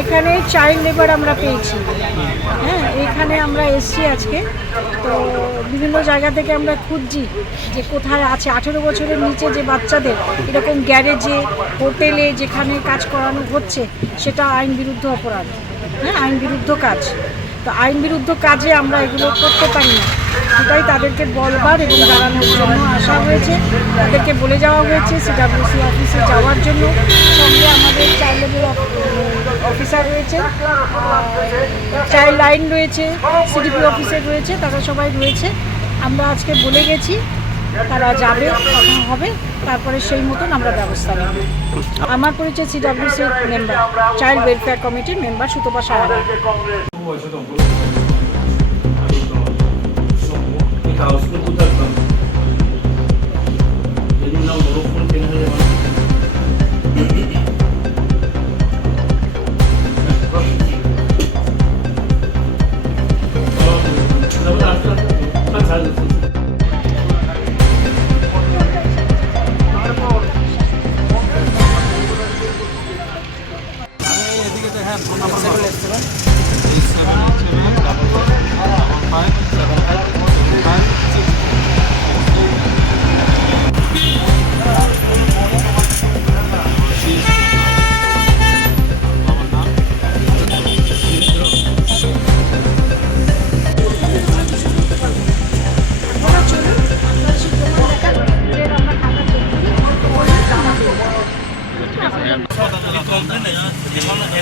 এখানে child labour আমরা পেয়েছি। হ্যাঁ এখানে আমরা এসছি আজকে। তো বিভিন্ন জায়গা থেকে আমরা খুঁজছি যে কোথায় আছে। আঠেরো বছরের নিচে যে বাচ্চাদের এরকম গ্যারেজে, হোটেলে যেখানে কাজ করানো হচ্ছে, সেটা আইন বিরুদ্ধ অপরাধ। হ্যাঁ আইন বিরুদ্ধ কাজ। তো আইন বিরুদ্ধ কাজে আমরা এগুলো করতে পারি না। সেটাই তাদেরকে বলবার এবং জানানোর জন্য আসা হয়েছে। তাদেরকে বলে যাওয়া হয়েছে সিডাব্লিউসি অফিসে যাওয়ার জন্য সঙ্গে আমাদের চাইল্ড লেবার অফিসার রয়েছে চাইল্ড লাইন রয়েছে, সিডিপি অফিসের রয়েছে, তারা সবাই রয়েছে। আমরা আজকে বলে গেছি, তারা যাবে কখন হবে, তারপরে সেই মতন আমরা ব্যবস্থা নেব। আমার পরিচয় সিডাব্লিউসি মেম্বার, চাইল্ড ওয়েলফেয়ার কমিটির member Sutapa Sahara. Seven, seven, seven. Eight, seven, seven, double, five, seven, five. তারিখ মনে